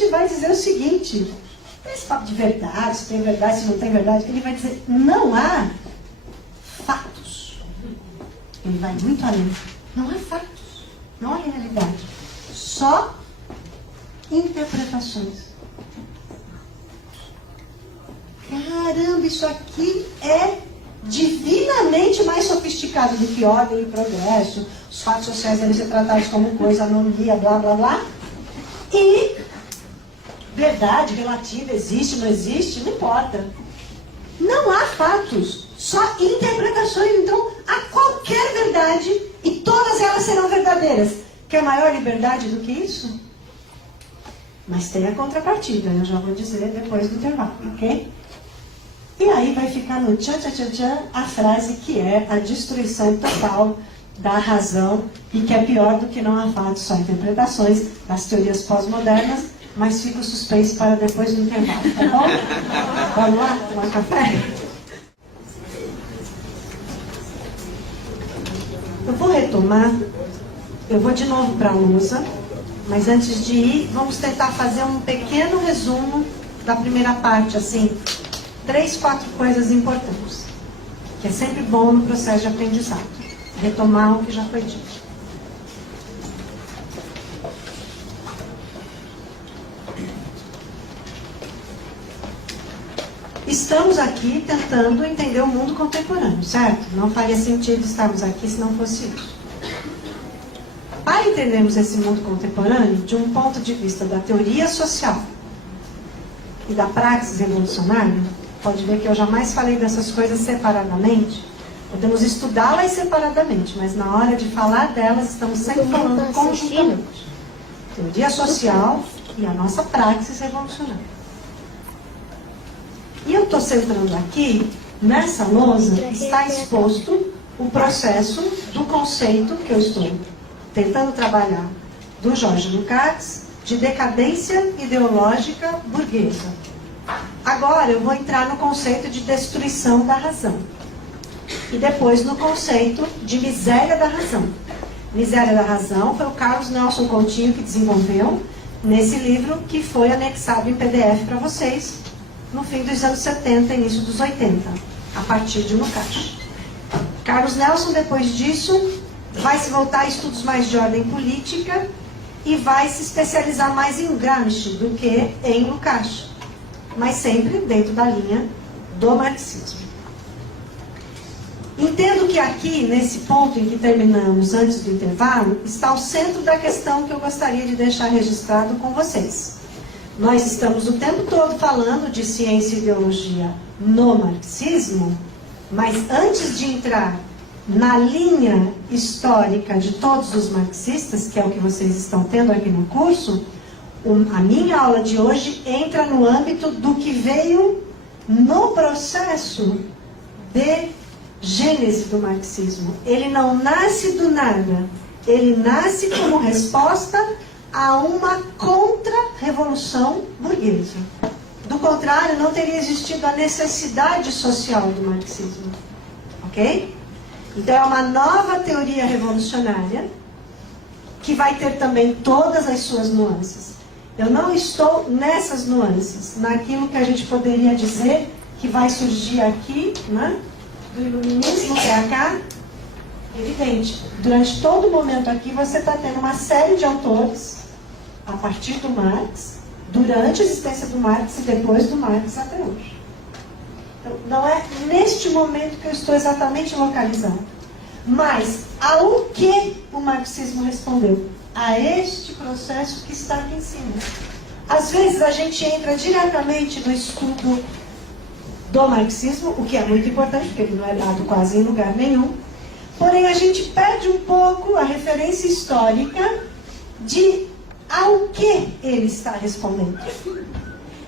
simplesmente vai dizer o seguinte: esse papo de verdade, se tem verdade, se não tem verdade, ele vai dizer, não há fatos. Ele vai muito além. Não há fatos, não há realidade. Só interpretações. Caramba, isso aqui é divinamente mais sofisticado do que ordem e progresso. Os fatos sociais devem ser tratados como coisa, anomia, blá, blá, blá. E verdade relativa, existe, não existe, não importa. Não há fatos, só interpretações. Então, há qualquer verdade e todas elas serão verdadeiras. Quer maior liberdade do que isso? Mas tem a contrapartida, eu já vou dizer depois do intervalo, ok? E aí vai ficar no tchan, tchan, tchan, tchan, a frase que é a destruição total da razão e que é pior do que não há fatos, só interpretações das teorias pós-modernas, mas fica o suspense para depois do intervalo, tá bom? Vamos lá, tomar café? Eu vou retomar, eu vou de novo para a lousa, mas antes de ir, vamos tentar fazer um pequeno resumo da primeira parte, assim, 3, 4 coisas importantes, que é sempre bom no processo de aprendizado, retomar o que já foi dito. Estamos aqui tentando entender o mundo contemporâneo, certo? Não faria sentido estarmos aqui se não fosse isso. Para entendermos esse mundo contemporâneo, de um ponto de vista da teoria social e da praxis revolucionária, pode ver que eu jamais falei dessas coisas separadamente. Podemos estudá-las separadamente, mas na hora de falar delas, estamos sempre falando conjuntamente. Teoria social e a nossa praxis revolucionária. E eu estou centrando aqui, nessa lousa, está exposto o processo do conceito que eu estou tentando trabalhar, do Georges Lukács, de decadência ideológica burguesa. Agora eu vou entrar no conceito de destruição da razão. E depois no conceito de miséria da razão. Miséria da razão foi o Carlos Nelson Coutinho que desenvolveu nesse livro que foi anexado em PDF para vocês no fim dos anos 70, início dos 80, a partir de Lukács. Carlos Nelson, depois disso, vai se voltar a estudos mais de ordem política e vai se especializar mais em Gramsci do que em Lukács, mas sempre dentro da linha do marxismo. Entendo que aqui, nesse ponto em que terminamos antes do intervalo, está o centro da questão que eu gostaria de deixar registrado com vocês. Nós estamos o tempo todo falando de ciência e ideologia no marxismo, mas antes de entrar na linha histórica de todos os marxistas, que é o que vocês estão tendo aqui no curso, a minha aula de hoje entra no âmbito do que veio no processo de gênese do marxismo. Ele não nasce do nada, ele nasce como resposta a uma contra-revolução burguesa. Do contrário, não teria existido a necessidade social do marxismo. Ok? Então é uma nova teoria revolucionária que vai ter também todas as suas nuances. Eu não estou nessas nuances, naquilo que a gente poderia dizer que vai surgir aqui, né, do iluminismo para cá. Evidente, durante todo o momento aqui você está tendo uma série de autores a partir do Marx, durante a existência do Marx e depois do Marx até hoje. Então, não é neste momento que eu estou exatamente localizando, mas ao que o marxismo respondeu? A este processo que está aqui em cima. Às vezes a gente entra diretamente no estudo do marxismo, o que é muito importante, porque ele não é dado quase em lugar nenhum, porém a gente perde um pouco a referência histórica de ao que ele está respondendo.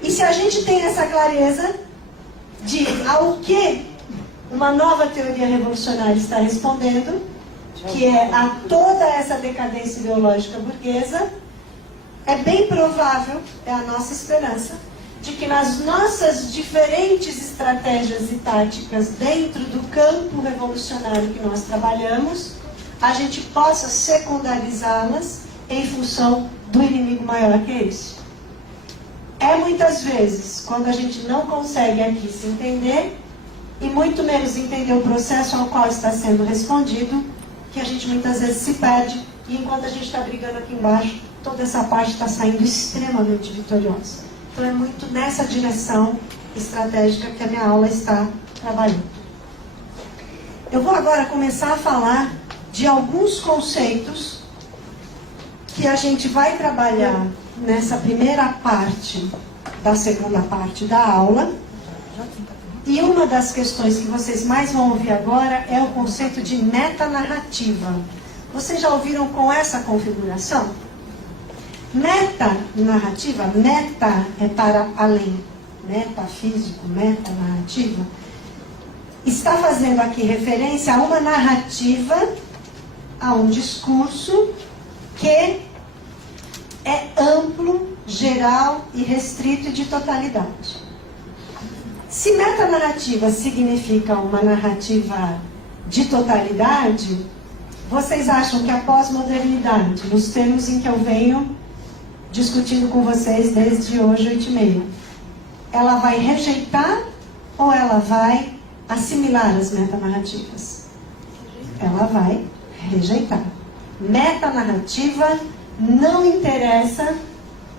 E se a gente tem essa clareza de ao que uma nova teoria revolucionária está respondendo, que é a toda essa decadência ideológica burguesa, é bem provável, é a nossa esperança, de que nas nossas diferentes estratégias e táticas dentro do campo revolucionário que nós trabalhamos, a gente possa secundarizá-las em função do inimigo maior que é esse. é muitas vezes quando a gente não consegue aqui se entender e muito menos entender o processo ao qual está sendo respondido, que a gente muitas vezes se perde e enquanto a gente está brigando aqui embaixo, toda essa parte está saindo extremamente vitoriosa. Então é muito nessa direção estratégica que a minha aula está trabalhando. Eu vou agora começar a falar de alguns conceitos que a gente vai trabalhar nessa primeira parte da segunda parte da aula. E uma das questões que vocês mais vão ouvir agora é o conceito de metanarrativa. Vocês já ouviram com essa configuração? Metanarrativa, meta é para além, metafísico, metanarrativa, está fazendo aqui referência a uma narrativa, a um discurso que é amplo, geral e restrito e de totalidade. Se metanarrativa significa uma narrativa de totalidade, vocês acham que a pós-modernidade, nos termos em que eu venho discutindo com vocês desde hoje, 8h30, ela vai rejeitar ou ela vai assimilar as metanarrativas? Ela vai rejeitar. Metanarrativa não interessa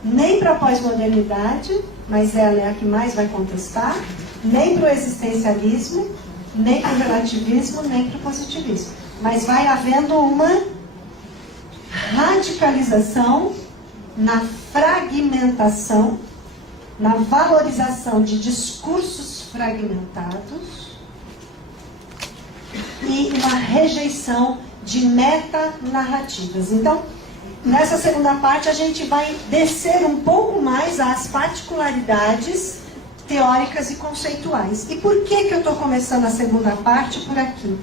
nem para a pós-modernidade, mas ela é a que mais vai contestar, nem para o existencialismo, nem para o relativismo, nem para o positivismo. Mas vai havendo uma radicalização na fragmentação, na valorização de discursos fragmentados e uma rejeição de metanarrativas. Então, nessa segunda parte, a gente vai descer um pouco mais às particularidades teóricas e conceituais. E por que eu estou começando a segunda parte por aqui?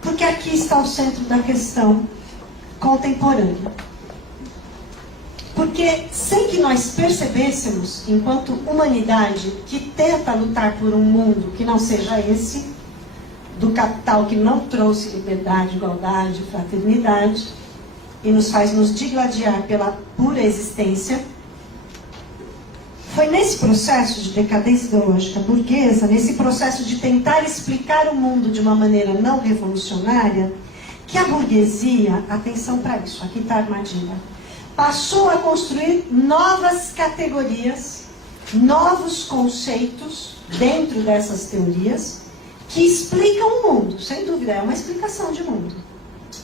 Porque aqui está o centro da questão contemporânea. Porque sem que nós percebêssemos, enquanto humanidade que tenta lutar por um mundo que não seja esse, do capital que não trouxe liberdade, igualdade, fraternidade, e nos faz nos digladiar pela pura existência, foi nesse processo de decadência ideológica burguesa, nesse processo de tentar explicar o mundo de uma maneira não revolucionária, que a burguesia, atenção para isso, aqui está a armadilha, passou a construir novas categorias, novos conceitos dentro dessas teorias, que explicam o mundo. Sem dúvida, é uma explicação de mundo.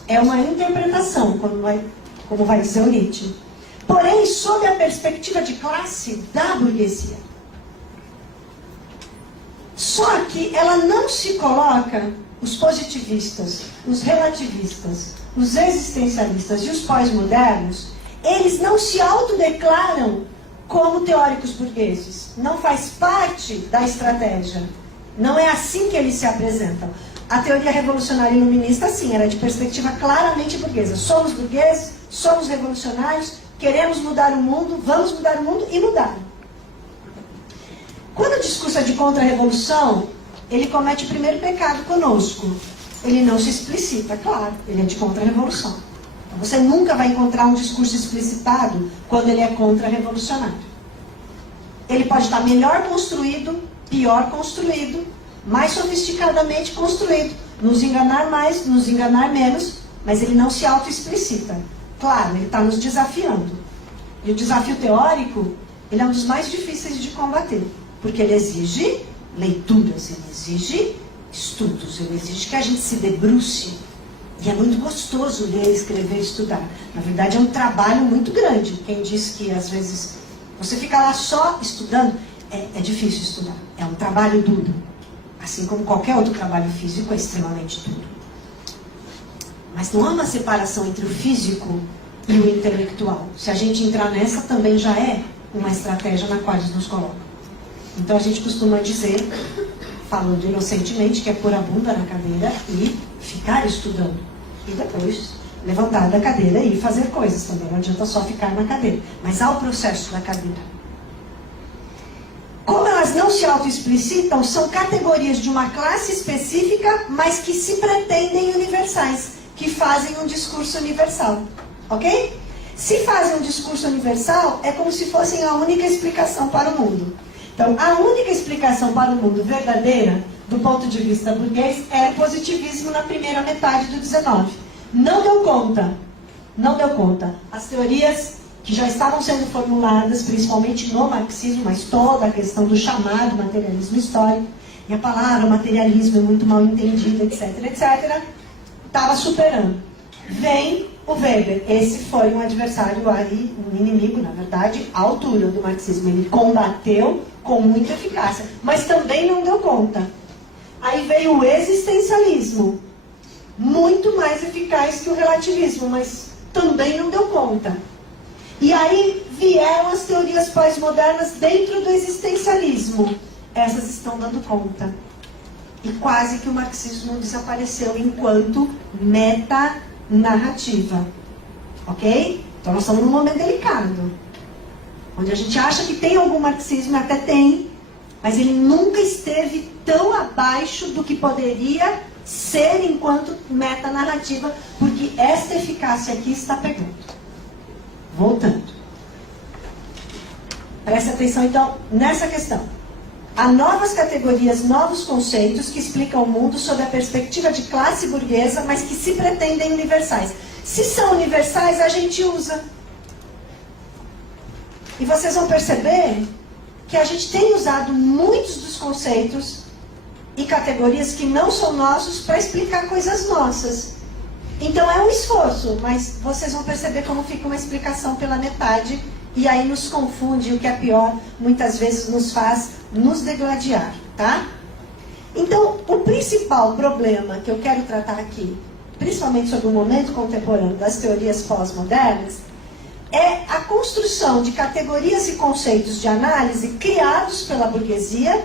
É uma interpretação, como vai dizer o Nietzsche. Porém, sob a perspectiva de classe da burguesia. Só que ela não se coloca, os positivistas, os relativistas, os existencialistas e os pós-modernos, eles não se autodeclaram como teóricos burgueses. Não faz parte da estratégia. Não é assim que eles se apresentam. A teoria revolucionária iluminista, sim, era de perspectiva claramente burguesa. Somos burgueses, somos revolucionários, queremos mudar o mundo, vamos mudar o mundo e mudaram. Quando o discurso é de contra-revolução, ele comete o primeiro pecado conosco. Ele não se explicita, claro, ele é de contra-revolução. Então, você nunca vai encontrar um discurso explicitado quando ele é contra-revolucionário. Ele pode estar melhor construído, pior construído, mais sofisticadamente construído, nos enganar mais, nos enganar menos, mas ele não se auto-explicita. Claro, ele está nos desafiando. E o desafio teórico, ele é um dos mais difíceis de combater, porque ele exige leituras, ele exige estudos, ele exige que a gente se debruce. E é muito gostoso ler, escrever, estudar. Na verdade, é um trabalho muito grande. Quem diz que, às vezes, você fica lá só estudando, é difícil estudar. É um trabalho duro. Assim como qualquer outro trabalho físico é extremamente duro. Mas não há uma separação entre o físico e o intelectual. Se a gente entrar nessa, também já é uma estratégia na qual eles nos colocam. Então a gente costuma dizer, falando inocentemente, que é pôr a bunda na cadeira e ficar estudando. E depois levantar da cadeira e fazer coisas também. Não adianta só ficar na cadeira. Mas há o processo da cadeira. Como elas não se autoexplicitam, são categorias de uma classe específica, mas que se pretendem universais, que fazem um discurso universal. Ok? Se fazem um discurso universal, é como se fossem a única explicação para o mundo. Então, a única explicação para o mundo verdadeira, do ponto de vista burguês, é o positivismo na primeira metade do 19. Não deu conta. Não deu conta. As teorias que já estavam sendo formuladas, principalmente no marxismo, mas toda a questão do chamado materialismo histórico, e a palavra materialismo é muito mal entendida, etc., etc., estava superando. Vem o Weber. Esse foi um adversário aí, um inimigo, na verdade, à altura do marxismo. Ele combateu com muita eficácia, mas também não deu conta. Aí veio o existencialismo, muito mais eficaz que o relativismo, mas também não deu conta. E aí vieram as teorias pós-modernas dentro do existencialismo. Essas estão dando conta. E quase que o marxismo desapareceu enquanto metanarrativa. Ok? Então nós estamos num momento delicado. Onde a gente acha que tem algum marxismo, até tem, mas ele nunca esteve tão abaixo do que poderia ser enquanto metanarrativa, porque esta eficácia aqui está pegando. Voltando. Preste atenção, então, nessa questão. Há novas categorias, novos conceitos que explicam o mundo sob a perspectiva de classe burguesa, mas que se pretendem universais. Se são universais, a gente usa. E vocês vão perceber que a gente tem usado muitos dos conceitos e categorias que não são nossos para explicar coisas nossas. Então é um esforço, mas vocês vão perceber como fica uma explicação pela metade e aí nos confunde, o que é pior, muitas vezes nos faz nos degladiar, tá? Então, o principal problema que eu quero tratar aqui, principalmente sobre o momento contemporâneo das teorias pós-modernas, é a construção de categorias e conceitos de análise criados pela burguesia,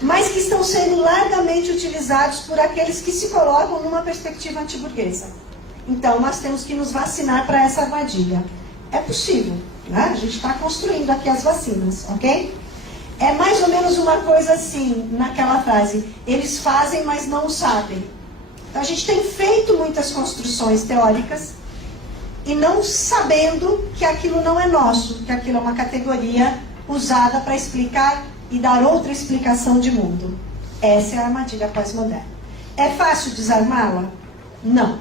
mas que estão sendo largamente utilizados por aqueles que se colocam numa perspectiva antiburguesa. Então, nós temos que nos vacinar para essa armadilha. É possível, né? A gente está construindo aqui as vacinas, ok? É mais ou menos uma coisa assim, naquela frase, eles fazem, mas não o sabem. Então, a gente tem feito muitas construções teóricas e não sabendo que aquilo não é nosso, que aquilo é uma categoria usada para explicar e dar outra explicação de mundo. Essa é a armadilha pós-moderna. É fácil desarmá-la? Não.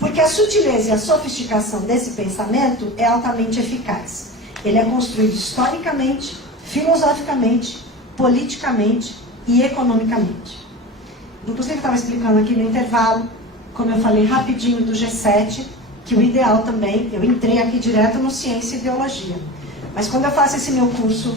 Porque a sutileza e a sofisticação desse pensamento é altamente eficaz. Ele é construído historicamente, filosoficamente, politicamente e economicamente. Inclusive, eu estava explicando aqui no intervalo, como eu falei rapidinho do G7, que o ideal também, eu entrei aqui direto no Ciência e Ideologia. Mas quando eu faço esse meu curso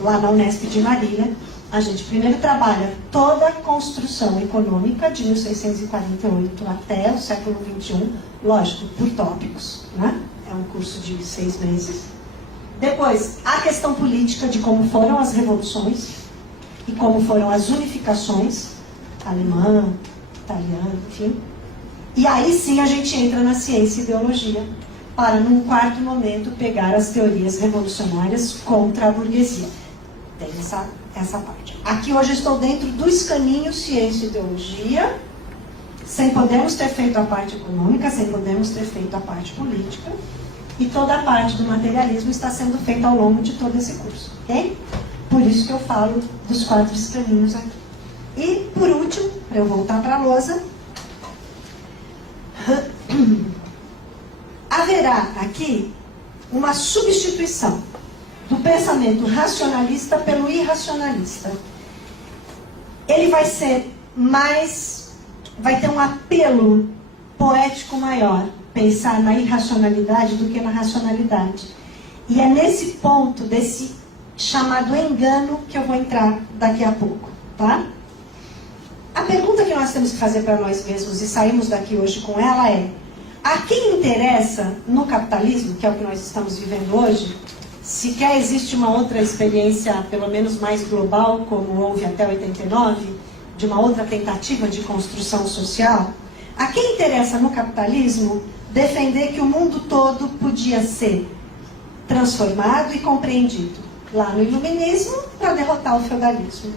lá na Unesp de Marília, a gente primeiro trabalha toda a construção econômica de 1648 até o século XXI, lógico, por tópicos, né? É um curso de 6 meses. Depois, a questão política de como foram as revoluções e como foram as unificações, alemã, italiana, enfim. E aí sim a gente entra na ciência e ideologia, para num quarto momento pegar as teorias revolucionárias contra a burguesia. Tem essa parte. Aqui hoje estou dentro do escaninho ciência e ideologia, sem podermos ter feito a parte econômica, sem podermos ter feito a parte política, e toda a parte do materialismo está sendo feita ao longo de todo esse curso, ok? Por isso que eu falo dos 4 escaninhos aqui. E, por último, para eu voltar para a lousa, haverá aqui uma substituição do pensamento racionalista pelo irracionalista. Ele vai ser mais, vai ter um apelo poético maior, pensar na irracionalidade do que na racionalidade. E é nesse ponto, desse chamado engano, que eu vou entrar daqui a pouco, tá? A pergunta que nós temos que fazer para nós mesmos, e saímos daqui hoje com ela, é: a quem interessa no capitalismo, que é o que nós estamos vivendo hoje, sequer existe uma outra experiência, pelo menos mais global, como houve até 89, de uma outra tentativa de construção social? A quem interessa no capitalismo defender que o mundo todo podia ser transformado e compreendido lá no iluminismo para derrotar o feudalismo?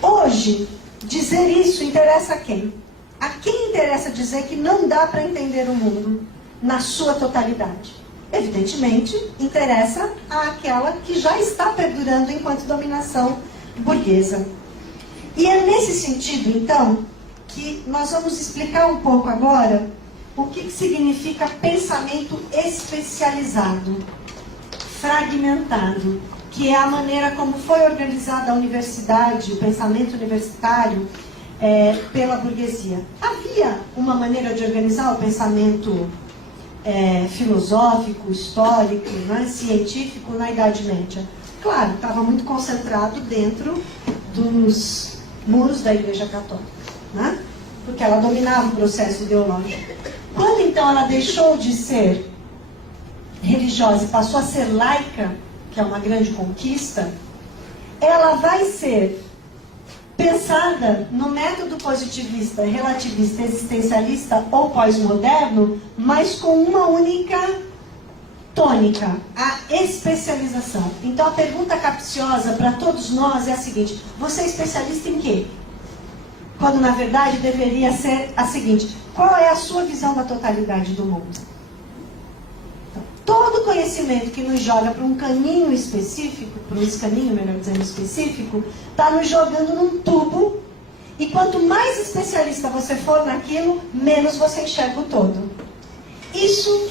Hoje, dizer isso interessa a quem? A quem interessa dizer que não dá para entender o mundo na sua totalidade? Evidentemente, interessa àquela que já está perdurando enquanto dominação burguesa. E é nesse sentido, então, que nós vamos explicar um pouco agora o que significa pensamento especializado, fragmentado, que é a maneira como foi organizada a universidade, o pensamento universitário, pela burguesia. Havia uma maneira de organizar o pensamento filosófico, histórico, né, científico na Idade Média. Claro, estava muito concentrado dentro dos muros da Igreja Católica, né, porque ela dominava o processo ideológico. Quando então ela deixou de ser religiosa e passou a ser laica, que é uma grande conquista, ela vai ser pensada no método positivista, relativista, existencialista ou pós-moderno, mas com uma única tônica, a especialização. Então a pergunta capciosa para todos nós é a seguinte: você é especialista em quê? Quando na verdade deveria ser a seguinte: qual é a sua visão da totalidade do mundo? Todo conhecimento que nos joga para um caninho específico, para um escaninho, melhor dizendo, específico, está nos jogando num tubo, e quanto mais especialista você for naquilo, menos você enxerga o todo. Isso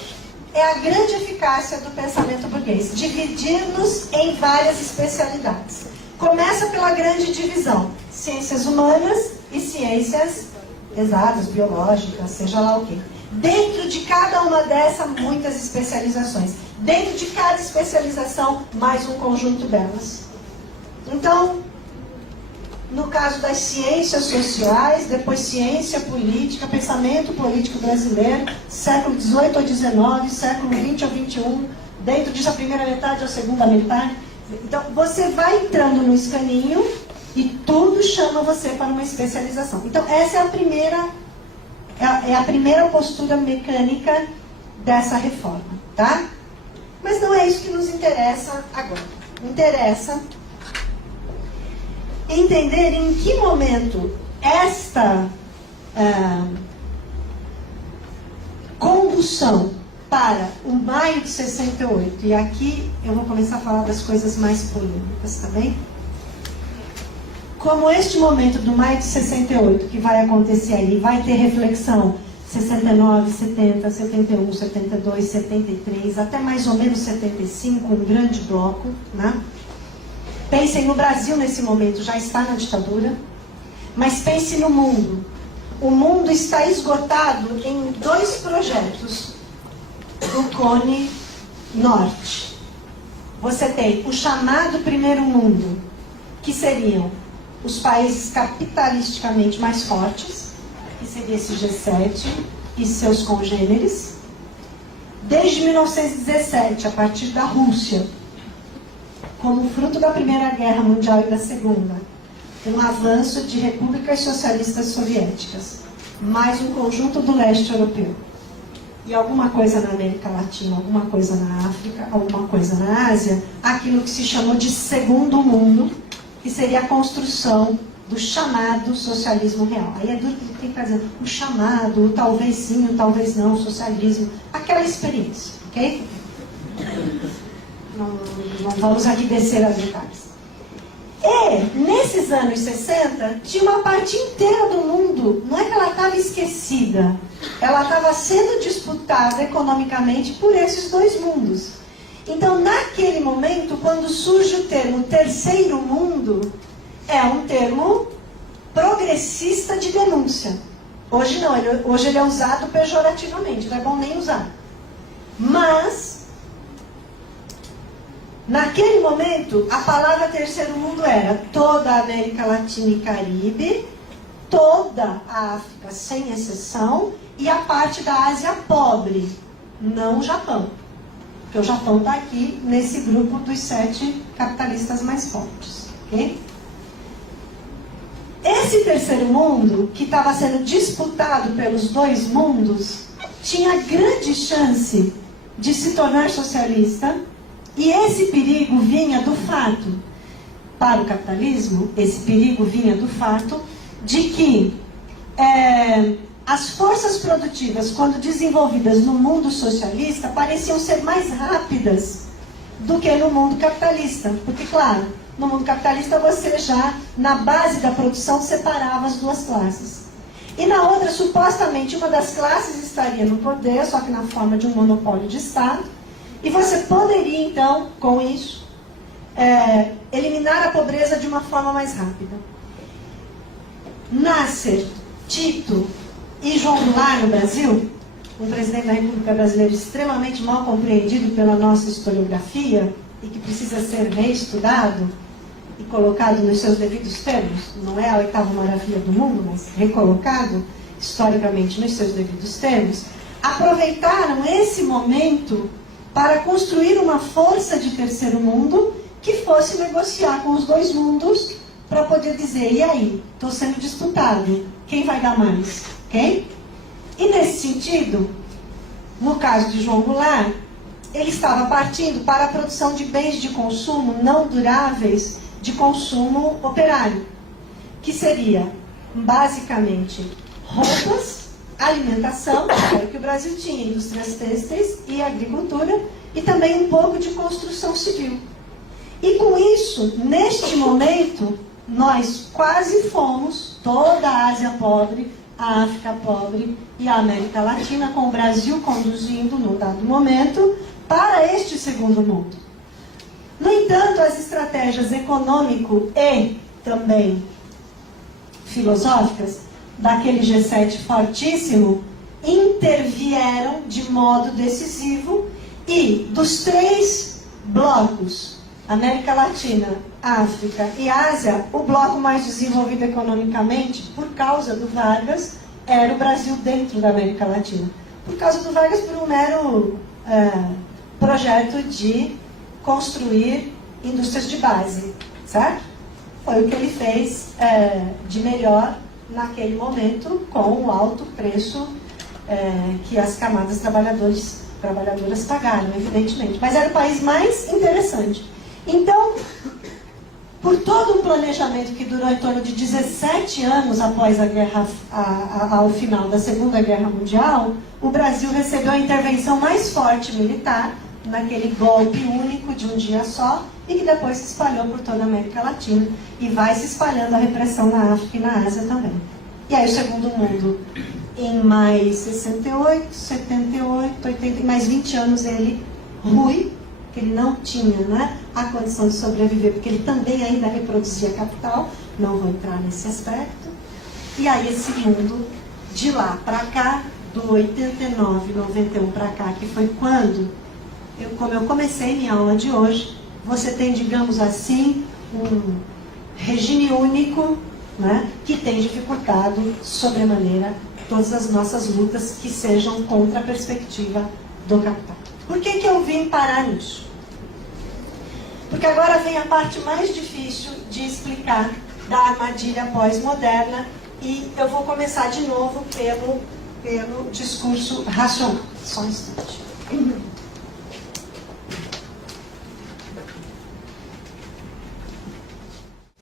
é a grande eficácia do pensamento burguês, dividir-nos em várias especialidades. Começa pela grande divisão: ciências humanas e ciências exatas, biológicas, seja lá o quê. Dentro de cada uma dessas, muitas especializações. Dentro de cada especialização, mais um conjunto delas. Então, no caso das ciências sociais, depois ciência política, pensamento político brasileiro, século XVIII ao XIX, século XX ao XXI, dentro disso a primeira metade a segunda metade. Então, você vai entrando no escaninho e tudo chama você para uma especialização. Então, essa é a primeira postura mecânica dessa reforma, tá? Mas não é isso que nos interessa agora. Interessa entender em que momento esta condução para o maio de 68, e aqui eu vou começar a falar das coisas mais polêmicas, tá bem? Como este momento do maio de 68, que vai acontecer aí, vai ter reflexão 69, 70, 71, 72, 73, até mais ou menos 75, um grande bloco, né? Pensem no Brasil nesse momento, já está na ditadura, mas pense no mundo. O mundo está esgotado em 2 projetos do Cone Norte. Você tem o chamado primeiro mundo, que seriam os países capitalisticamente mais fortes, que seria esse G7 e seus congêneres, desde 1917, a partir da Rússia, como fruto da Primeira Guerra Mundial e da Segunda, um avanço de repúblicas socialistas soviéticas, mais um conjunto do leste europeu, e alguma coisa na América Latina, alguma coisa na África, alguma coisa na Ásia, aquilo que se chamou de Segundo Mundo, que seria a construção do chamado socialismo real. Aí é duro que tem que fazer o chamado, o talvez sim, o talvez não, o socialismo, aquela experiência, ok? Não vamos aqui descer as detalhes. E, nesses anos 60, tinha uma parte inteira do mundo, não é que ela estava esquecida, ela estava sendo disputada economicamente por esses 2 mundos. Então, naquele momento, quando surge o termo terceiro mundo, é um termo progressista de denúncia. Hoje não, hoje ele é usado pejorativamente, não é bom nem usar. Mas, naquele momento, a palavra terceiro mundo era toda a América Latina e Caribe, toda a África, sem exceção, e a parte da Ásia pobre, não o Japão. Porque o Japão está aqui nesse grupo dos 7 capitalistas mais fortes. Okay? Esse terceiro mundo, que estava sendo disputado pelos 2 mundos, tinha grande chance de se tornar socialista, e esse perigo vinha do fato, para o capitalismo, esse perigo vinha do fato de que as forças produtivas, quando desenvolvidas no mundo socialista, pareciam ser mais rápidas do que no mundo capitalista. Porque, claro, no mundo capitalista você já, na base da produção, separava as duas classes. E na outra, supostamente, uma das classes estaria no poder, só que na forma de um monopólio de Estado. E você poderia, então, com isso, eliminar a pobreza de uma forma mais rápida. Nasser, Tito e João Goulart no Brasil, um presidente da República Brasileira extremamente mal compreendido pela nossa historiografia e que precisa ser reestudado e colocado nos seus devidos termos, não é a oitava maravilha do mundo, mas recolocado historicamente nos seus devidos termos, aproveitaram esse momento para construir uma força de terceiro mundo que fosse negociar com os dois mundos para poder dizer, e aí, estou sendo disputado, quem vai dar mais? Okay? E nesse sentido, no caso de João Goulart, ele estava partindo para a produção de bens de consumo não duráveis de consumo operário, que seria basicamente roupas, alimentação, que era o que o Brasil tinha, indústrias têxteis e agricultura, e também um pouco de construção civil. E com isso, neste momento, nós quase fomos, toda a Ásia pobre, a África pobre e a América Latina, com o Brasil conduzindo, num dado momento, para este segundo mundo. No entanto, as estratégias econômico e também filosóficas daquele G7 fortíssimo intervieram de modo decisivo e dos três blocos, América Latina, África e Ásia, o bloco mais desenvolvido economicamente, por causa do Vargas, era o Brasil dentro da América Latina. Por causa do Vargas, por um mero projeto de construir indústrias de base, certo? Foi o que ele fez de melhor naquele momento, com o alto preço que as camadas trabalhadoras pagaram, evidentemente. Mas era o país mais interessante. Então, por todo um planejamento que durou em torno de 17 anos após a guerra, ao final da Segunda Guerra Mundial, o Brasil recebeu a intervenção mais forte militar, naquele golpe único de um dia só, e que depois se espalhou por toda a América Latina, e vai se espalhando a repressão na África e na Ásia também. E aí o Segundo Mundo, em mais 68, 78, 80, mais 20 anos ele rui, que ele não tinha a condição de sobreviver, porque ele também ainda reproduzia capital, não vou entrar nesse aspecto. E aí esse mundo, de lá para cá, do 89, 91 para cá, que foi quando, como eu comecei minha aula de hoje, você tem, digamos assim, um regime único, que tem dificultado sobremaneira todas as nossas lutas que sejam contra a perspectiva do capital. Por que eu vim parar nisso? Porque agora vem a parte mais difícil de explicar da armadilha pós-moderna, e eu vou começar de novo pelo discurso racional. Só um instante.